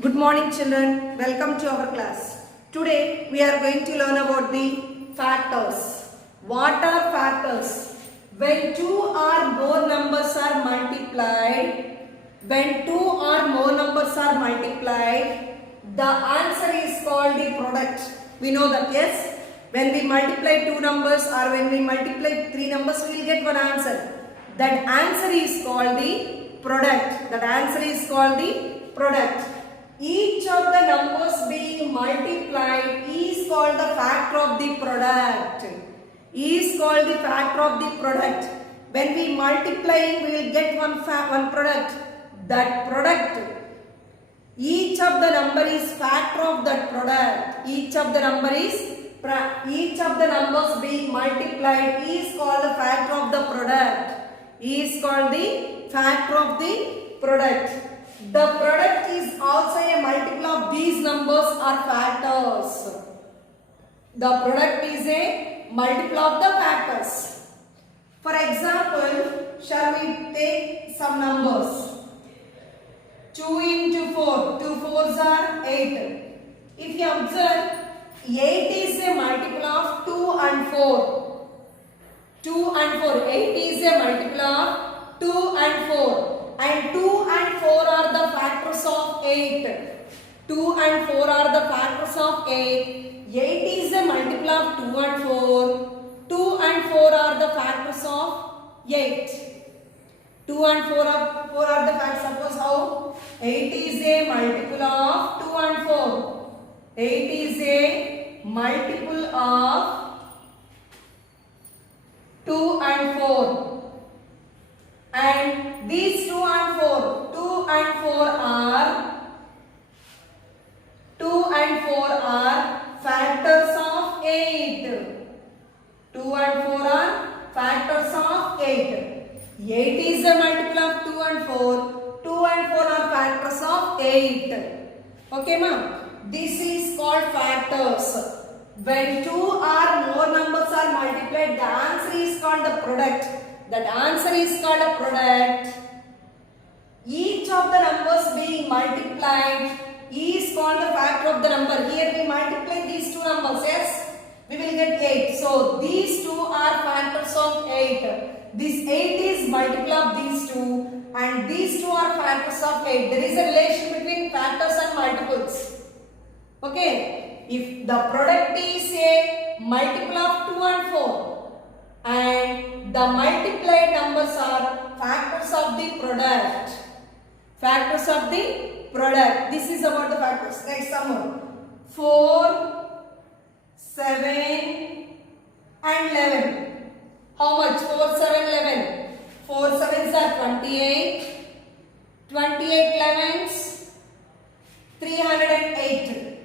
Good morning children, welcome to our class. Today we are going to learn about the factors. What are factors? When two or more numbers are multiplied, the answer is called the product. We know that, yes? When we multiply two numbers or when we multiply three numbers, we will get one answer. That answer is called the product. Each of the numbers being multiplied is called the factor of the product. When we multiply, we will get one product. That product, each of the number is factor of that product. Each of the numbers being multiplied is called the factor of the product. The product is also a multiple of these numbers or factors. The product is a multiple of the factors. For example, shall we take some numbers? 2 into 4. 2 4s are 8. If you observe, 8 is a multiple of 2 and 4. 2 and 4. 8 is a multiple of 2 and 4. And 2 and 4 are the factors of 8. 2 and 4 are the factors of 8. 8 is a multiple of 2 and 4. 2 and 4 are the factors of 8. 2 and 4 are the factors. Suppose how? 8 is a multiple of 2 and 4. 8 is a multiple of 2 and 4. And these 2 and 4 are factors of 8. 2 and 4 are factors of 8. 8 is a multiple of 2 and 4. 2 and 4 are factors of 8. Okay, ma'am? This is called factors. When 2 or more numbers are multiplied, the answer is called the product. That answer is called a product. Each of the numbers being multiplied is called the factor of the number. Here we multiply these two numbers, yes? We will get 8. So these two are factors of 8. This 8 is multiple of these two and these two are factors of 8. There is a relation between factors and multiples. Okay? If the product is a multiple of 2 and 4 and the multiplied numbers are factors of the product. This is about the factors. Next some more. 4, 7 and 11. How much? 4, 7, 11. 4 7s are 28. 28 11s 308.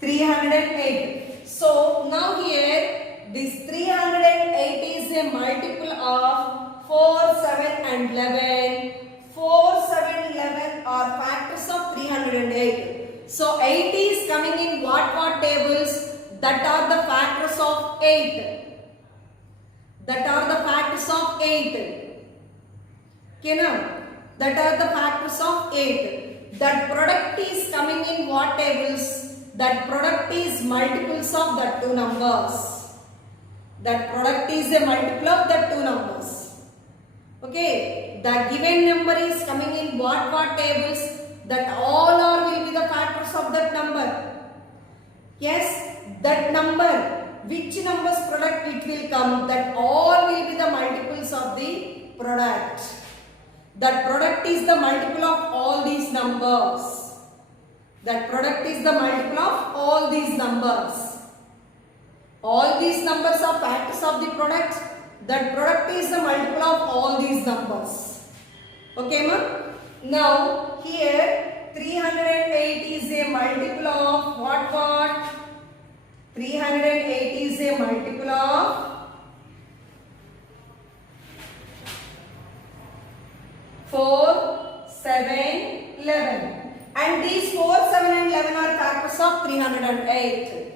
308. So now here this 308 is a multiple of 4, 7 and 11. 4, 7, 11 are factors of 308. So 8 is coming in what tables? That are the factors of 8. Okay, now? That are the factors of 8. That product is coming in what tables? That product is multiples of that two numbers. That product is a multiple of that two numbers. Okay, the given number is coming in what tables? That all will be the factors of that number. Yes, that number, which number's product it will come? That all will be the multiples of the product. That product is the multiple of all these numbers. All these numbers are factors of the product. That product is the multiple of all these numbers. Okay, ma'am? Now, here 308 is a multiple of what? 308 is a multiple of 4, 7, 11. And these 4, 7 and 11 are factors of 308.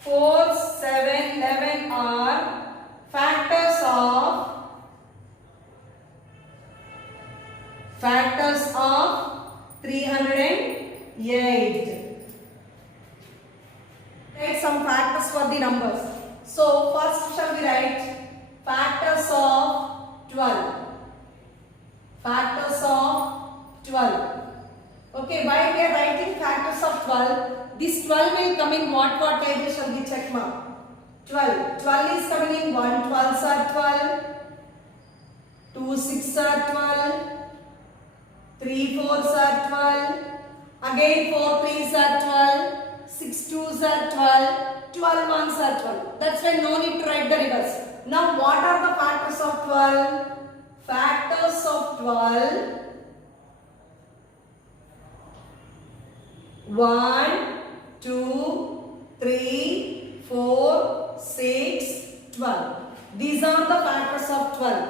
4, 7, 11 are factors of 308. Write some factors for the numbers. So first shall we write factors of 12. Factors of 12. Okay, while we are writing factors of 12, this 12 will come in what table shall we check mark? 12. 12 is coming in 1 12s are 12, 2 6s are 12, 3 4s are 12, again 4 3s are 12, 6 2s are 12, 12 1s are 12. That's why no need to write the reverse. Now what are the factors of 12? Factors of 12. 1 2 3 4 6 12. These are the factors of 12.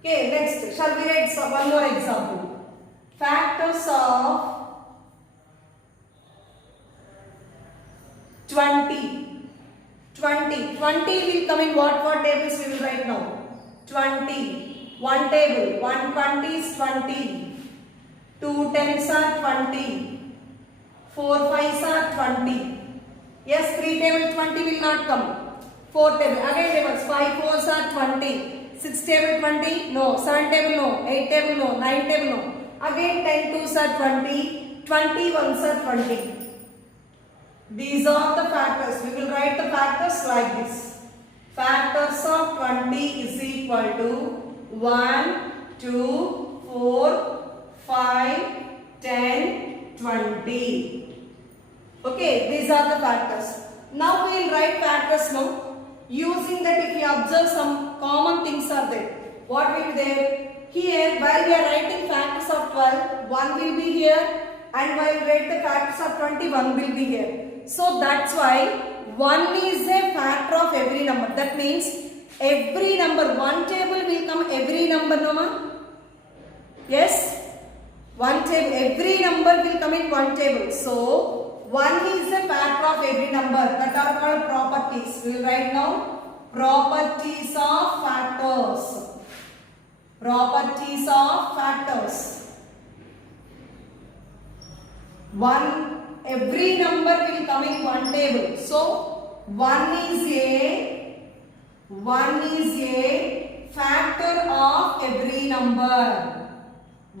Okay, next shall we write one more example? Factors of 20. 20 will come in what tables we will write now? 20. One table, 1 20 is 20, 2 10s are 20, 4 5s are 20. Yes, 3 table 20 will not come. 4 table, again tables, 5 4s are 20, 6 table 20, no, 7 table no, 8 table no, 9 table no. Again 10 2s are 20, 20 1s are 20. These are the factors. We will write the factors like this. Factors of 20 is equal to 1, 2, 4, 5, 10, 20. Okay, these are the factors. Now we will write factors now. Using that, if you observe, some common things are there. What will be there? Here, while we are writing factors of 12, 1 will be here, and while we write the factors of 20, 1 will be here. So that's why 1 is a factor of every number. That means every number, one table will come every number, no ma? Yes? One table, every number will come in one table. So 1 is a factor of every number. That are called properties. We will write now properties of factors. Properties of factors. 1, every number will come in one table. So 1 is a factor of every number.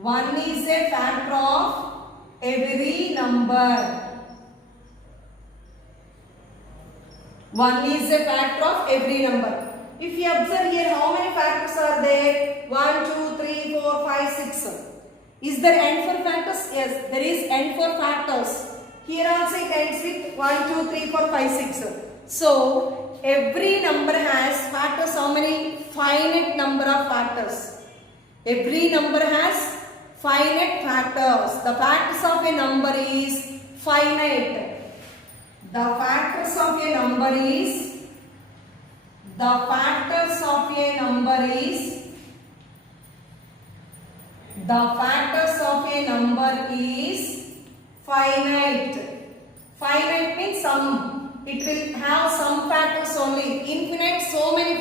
1 is a factor of every number. 1 is a factor of every number. If you observe here, how many factors are there? 1, 2, 3, 4, 5, 6. Is there n for factors? Yes, there is n for factors. Here also it ends with 1, 2, 3, 4, 5, 6. So, every number has factors. How many? Finite number of factors. Every number has finite factors. The factors of a number is finite. The factors of a number is finite. Finite means some. It will have some factors only. Infinite, so many.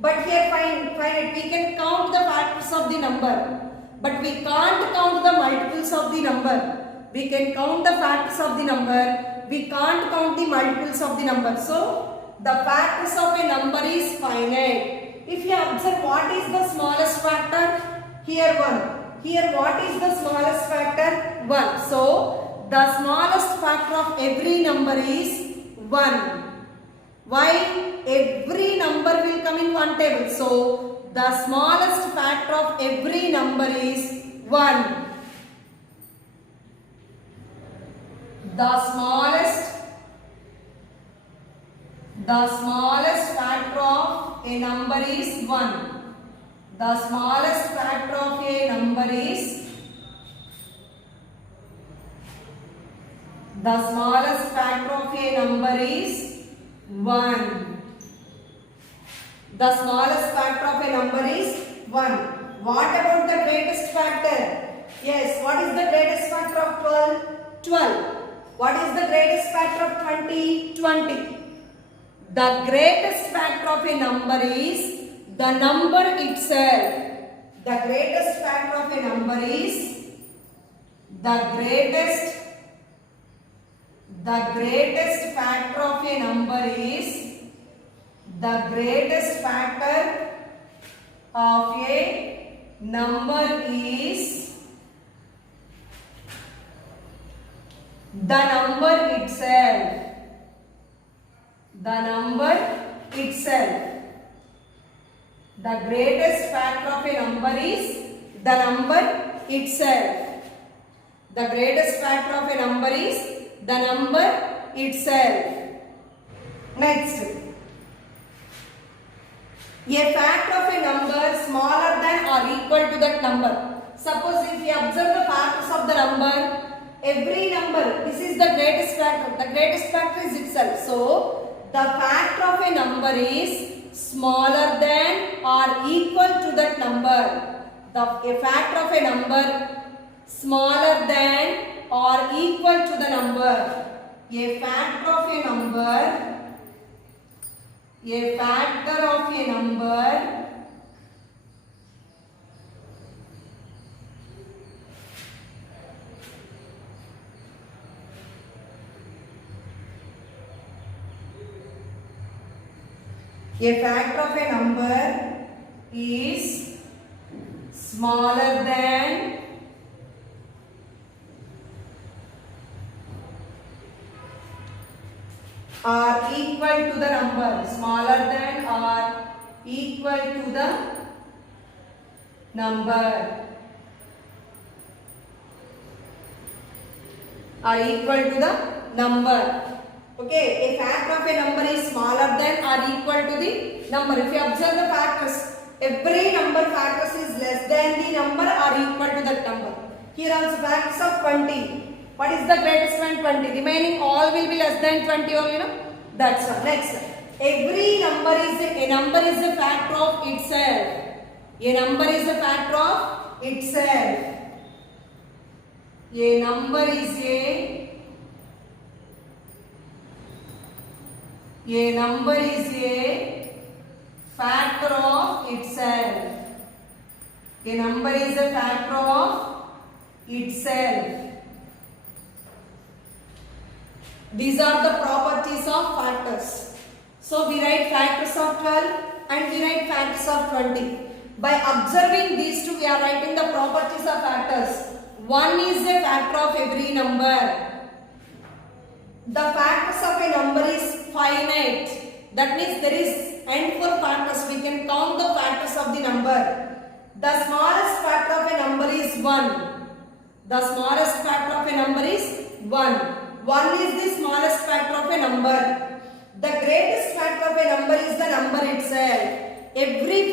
But here finite, we can count the factors of the number, but we can't count the multiples of the number. We can count the factors of the number, we can't count the multiples of the number. So the factors of a number is finite. If you observe, what is the smallest factor? Here 1. Here what is the smallest factor? 1. So the smallest factor of every number is 1. Why? Every number will come in one table. So the smallest factor of every number is 1. The smallest factor of a number is 1. The smallest factor of a number is 1. The smallest factor of a number is 1. What about the greatest factor? Yes, what is the greatest factor of 12? 12. What is the greatest factor of 20? 20. The greatest factor of a number is the number itself. The greatest factor of a number is The greatest factor of a number is the greatest factor of a number is the number itself. The number itself. The greatest factor of a number is the number itself. The greatest factor of a number is the number itself. Next. A factor of a number smaller than or equal to that number. Suppose if you observe the factors of the number, every number, this is the greatest factor. The greatest factor is itself. So, the factor of a number is smaller than or equal to that number. A factor of a number smaller than or equal to the number. A factor of a number. A factor of a number is smaller than or equal to the number. Smaller than or equal to the number. Or equal to the number. Okay, a factor of a number is smaller than or equal to the number. If you observe the factors, every number factors is less than the number or equal to that number. Here also factors of 20. What is the greatest one? 20. Remaining all will be less than 20 only, no? That's all. Next. Every number is a factor of itself. A number is a factor of itself. A number is a factor of itself. A number is a factor of itself. These are the properties of factors. So we write factors of 12 and we write factors of 20. By observing these two, we are writing the properties of factors. One is a factor of every number. The factors of a number is finite. That means there is n for factors. We can count the factors of the number. The smallest factor of a number is 1. The smallest factor of a number is 1. 1 is the smallest factor of a number. The greatest factor of a number is the number itself. Every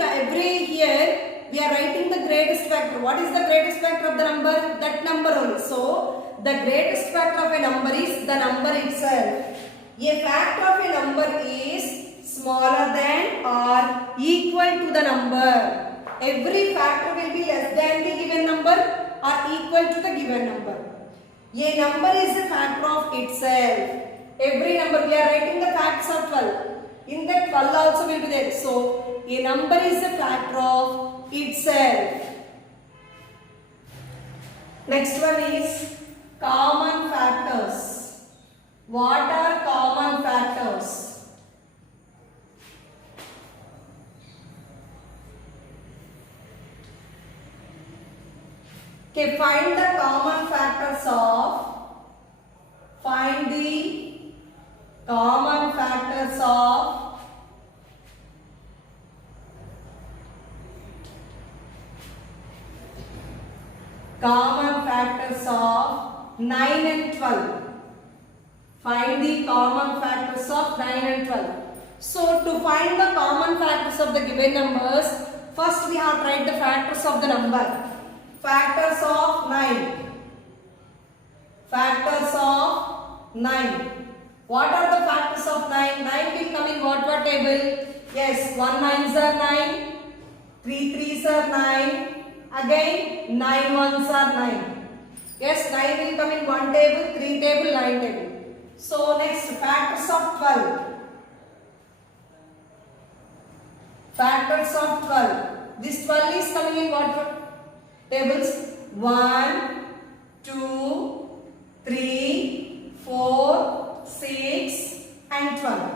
here we are writing the greatest factor. What is the greatest factor of the number? That number only. So the greatest factor of a number is the number itself. A factor of a number is smaller than or equal to the number. Every factor will be less than the given number or equal to the given number. A number is a factor of itself. Every number, we are writing the factors of 12. In that 12 also will be there. So, a number is a factor of itself. Next one is common factors. What are common factors? Okay, find the common factors of common factors of 9 and 12. Find the common factors of 9 and 12. So to find the common factors of the given numbers, first we have to write the factors of the number. Factors of 9. Factors of 9. What are the factors of 9? 9 will come in what table? Yes, 1 9s are 9, 3 3s are 9, again 9 1s are 9. Yes, 9 will come in 1 table, 3 table, 9 table. So next, factors of 12. Factors of 12. This 12 is coming in what tables? 1, 2, 3, 4, 6 and 12.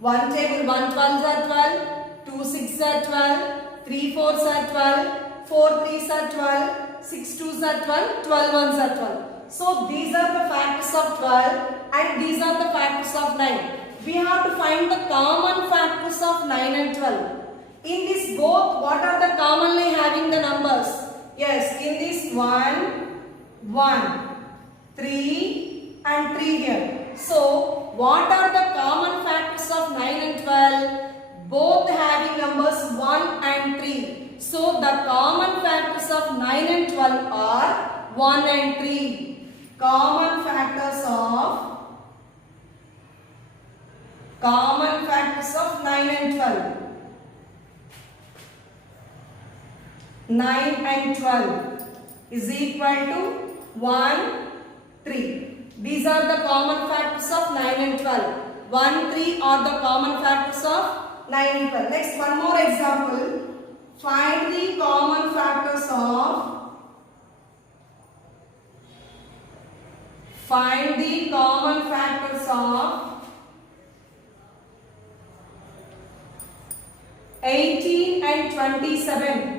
One table, 1 12s are 12, 2 6s are 12, 3 4s are 12, 4 3s are 12, 6 2s are 12, 12 1s are 12. So these are the factors of 12 and these are the factors of 9. We have to find the common factors of 9 and 12. In this both, what are the commonly having the numbers? Yes, in this 1, 3 and 3 here. So, what are the common factors of 9 and 12? Both having numbers 1 and 3. So, the common factors of 9 and 12 are 1 and 3. Common factors of 9 and 12. 9 and 12 is equal to 1, 3. These are the common factors of 9 and 12. 1, 3 are the common factors of 9 and 12. Next, one more example. Find the common factors of 18 and 27.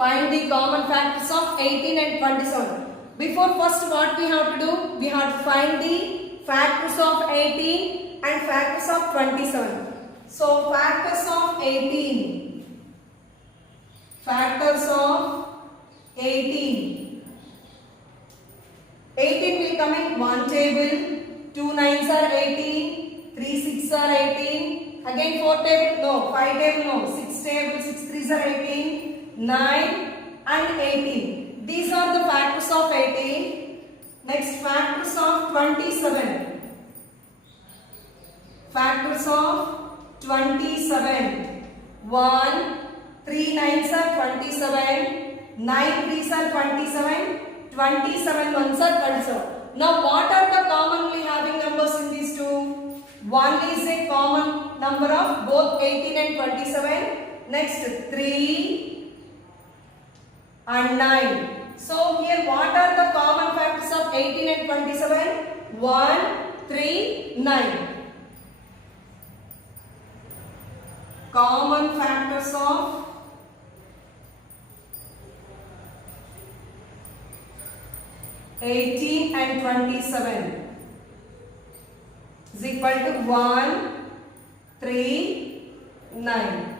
Find the common factors of 18 and 27. Before first what we have to do? We have to find the factors of 18 and factors of 27. So factors of 18. Factors of 18. 18 will come in one table. 2 9s are 18. 3 6 are 18. Again 4 table, no. 5 table, no. 6 table, 6 3s are 18. 9 and 18. These are the factors of 18. Next, factors of 27. Factors of 27. 1, 3 9s are 27. 9 3s are 27. 27 1s are 27. Now, what are the commonly having numbers in these two? 1 is a common number of both 18 and 27. Next, 3 and 9. So here what are the common factors of 18 and 27? 1, 3, 9. Common factors of 18 and 27 is equal to 1, 3, 9.